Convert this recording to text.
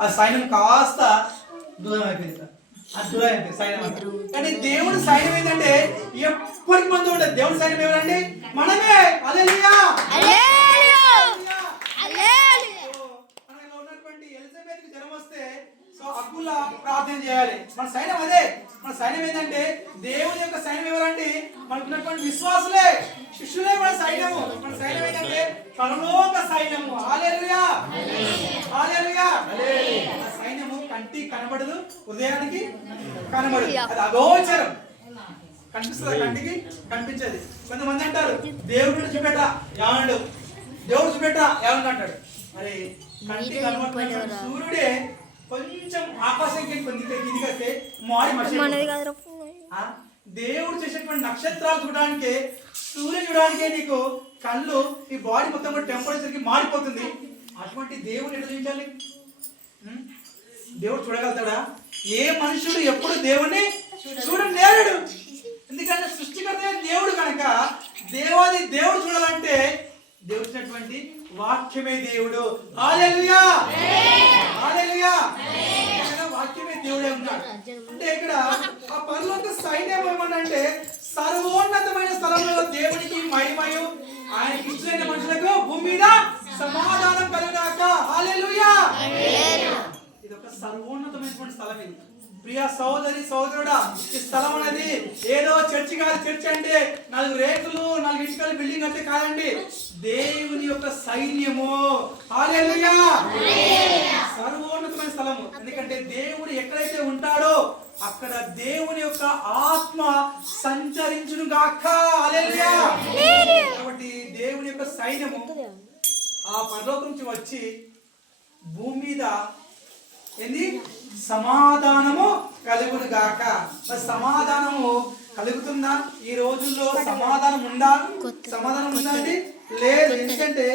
ఆ సైన్యం కాస్త దూరం అయిపోయింది. దూరం అయిపోయింది సైన్యం అంతా. కానీ దేవుడు సైన్యం ఏంటంటే ఎప్పటికి మంది ఉండదు. దేవుడి సైన్యం ఎవరండి? మనమే. హల్లెలూయా. మనలో ఉన్నటువంటి ఎలిజబెత్ కి జ్వరం వస్తే సో అక్కులా ప్రార్థన చేయాలి. మన సైన్యం అదే. మన సైన్యం ఏంటంటే దేవుని యొక్క సైన్యం ఎవరండి? మనకున్నటువంటి విశ్వాసులే, శిష్యులే మన సైన్యము. మన సైన్యం ఏంటంటే పరలోక సైన్యము. హల్లెలూయా. హల్లెలూయా. ఆ సైన్యము కంటికి కనబడదు, హృదయానికి కనబడదు. అది అగోచరం. కనిపిస్తుందా? కంటికి కనిపించేది. కొంతమంది అంటారు దేవుడు చూపెట్టా ఏమన్నాడు, దేవుడు చూపెట్టా ఏమన్నా అంటాడు. మరి కంటికి కనబడుతున్న సూర్యుడే కొంచెం ఆకాశంకి కిందికి వస్తే మాడి మనిషి. దేవుడు చేసేటువంటి నక్షత్రాలు చూడడానికి, సూర్యుడు చూడడానికి నీకు కళ్ళు, ఈ బాడీ మొత్తం కూడా టెంపరేచర్కి మారిపోతుంది. అటువంటి దేవుడు ఎట్లా చూపించాలి? దేవుడు చూడగలుగుతాడా? ఏ మనుషుడు ఎప్పుడు దేవుణ్ణి చూడలేడు. ఎందుకంటే సృష్టికర్త దేవుడు కనుక దేవాది దేవుడు చూడాలంటే దేవుడు ఇచ్చినటువంటి వాక్యమే దేవుడు. హల్లెలూయా. హల్లెలూయా. వాక్యమే దేవుడే ఉన్నాడు. అంటే ఇక్కడ ఆ పరలోక సైన్యం ఏమన్నంటే సర్వోన్నతమైన స్థలంలో దేవునికి మహిమయు, ఆయనకి ఇష్టమైన మనుషులకు భూమి మీద సమాధానం కలుగుగాక. హల్లెలూయా. ఇది ఒక సర్వోన్నతమైనటువంటి స్థలం. ఇది ప్రియ సహోదరి సహోదరుడా, ఈ స్థలం అనేది ఏదో చర్చి కాదు. చర్చి అంటే 4 రేకులు 4 ఇటుకలు బిల్డింగ్ అంటే కాదండి. దేవుని యొక్క సైన్యము. హల్లెలూయా. సర్వోన్నతమైన స్థలము. ఎందుకంటే దేవుడు ఎక్కడైతే ఉంటాడో అక్కడ దేవుని యొక్క ఆత్మ సంచరించును గాక. హల్లెలూయా. కాబట్టి దేవుని యొక్క సైన్యము ఆ పరలోకం నుంచి వచ్చి భూమి మీద ఏంది? సమాధానము కలుగును గాక. మరి సమాధానము కలుగుతుందా? ఈ రోజుల్లో సమాధానం ఉందా? సమాధానం ఉందా అండి? లేదు. ఎందుకంటే